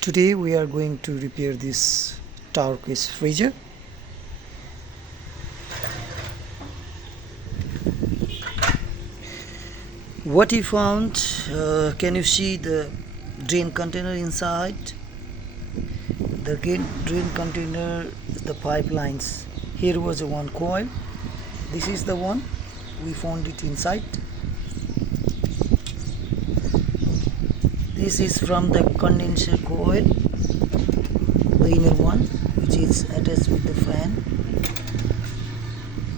Today we are going to repair this turquoise freezer. What we found, can you see the drain container inside? The drain container is the pipelines. Here was one coil. This is the one. We found it inside. This is from the condenser coil, the inner one, which is attached with the fan.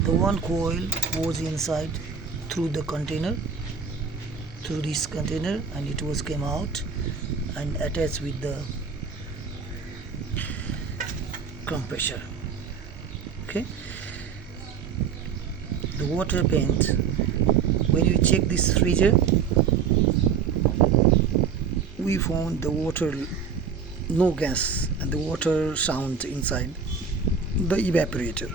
The one coil was inside through the container, through this container, and it was came out and attached with the compressor. Okay. The water paint. When you check this freezer, we found the water, no gas, and the water sound inside the evaporator.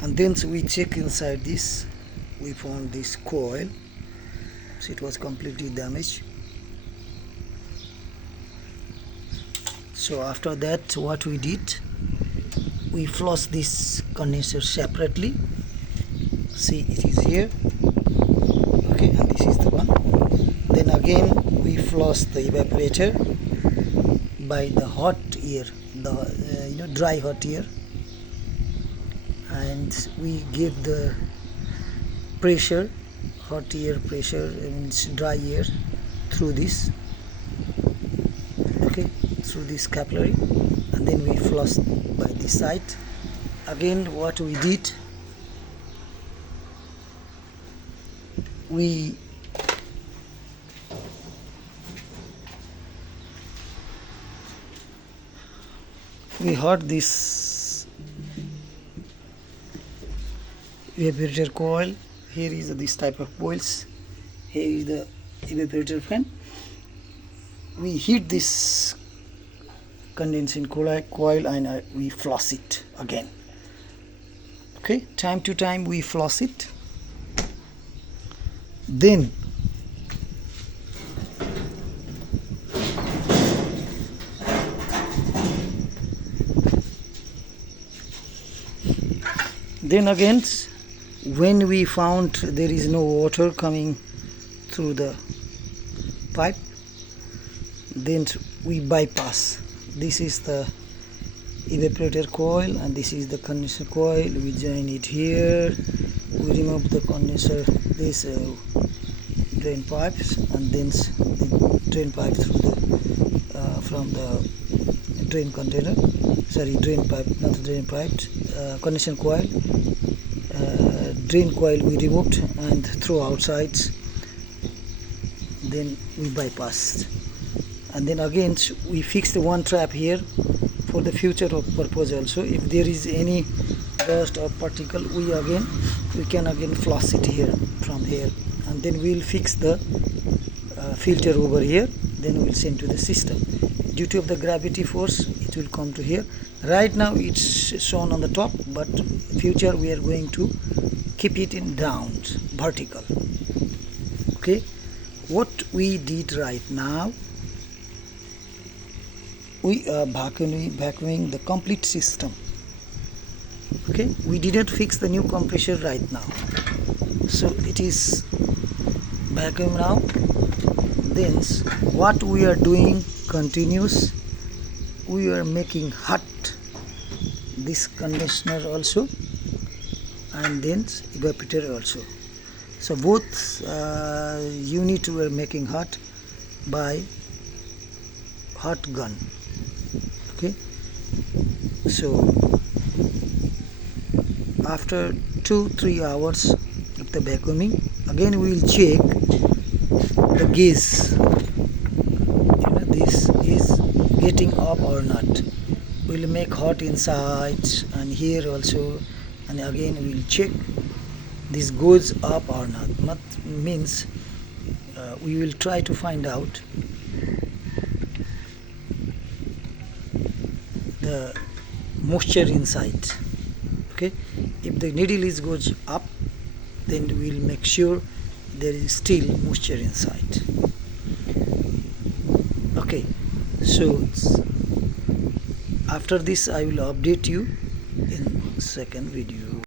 And then we check inside this, we found this coil, so it was completely damaged. So after that, what we did, we flush this condenser separately. See, it is here. Okay, and this is the one. Then again we flush the evaporator by the hot air, the dry hot air, and we give the pressure, hot air pressure, means dry air, through this, okay, through this capillary, and then we flush by this side. Again, what we did, we hot this evaporator coil. Here is this type of coils. Here is the evaporator fan. We heat this condensing coil and we flush it again. Okay, time to time we flush it. Then again, when we found there is no water coming through the pipe, then we bypass. This is the evaporator coil and this is the condenser coil. We join it here. We remove the condenser, this drain pipes, and then the drain pipe through the from the drain container. Sorry, drain pipe, not the drain pipe. Condenser coil, drain coil we removed and throw outside. Then we bypassed, and then again we fixed one trap here for the future of purpose also. If there is any dust or particle, we can again flush it here from here, and then we'll fix the filter over here. Then we'll send to the system. Due to the gravity force, it will come to here. Right now it's shown on the top, but future we are going to keep it in down, vertical. Okay, what we did right now, we are vacuuming the complete system. Okay, we didn't fix the new compressor right now, so it is vacuum now. Then what we are doing continuous, we are making hot this conditioner also, and then evaporator also. So both unit we are making hot by hot gun. Okay, so after 2-3 hours of the vacuuming, again we will check the gauge. This is getting up or not. We'll make hot inside and here also, and again we'll check this goes up or not. Not means we will try to find out the moisture inside. Okay, if the needle goes up, then we'll make sure there is still moisture inside. Okay, so after this I will update you in second video.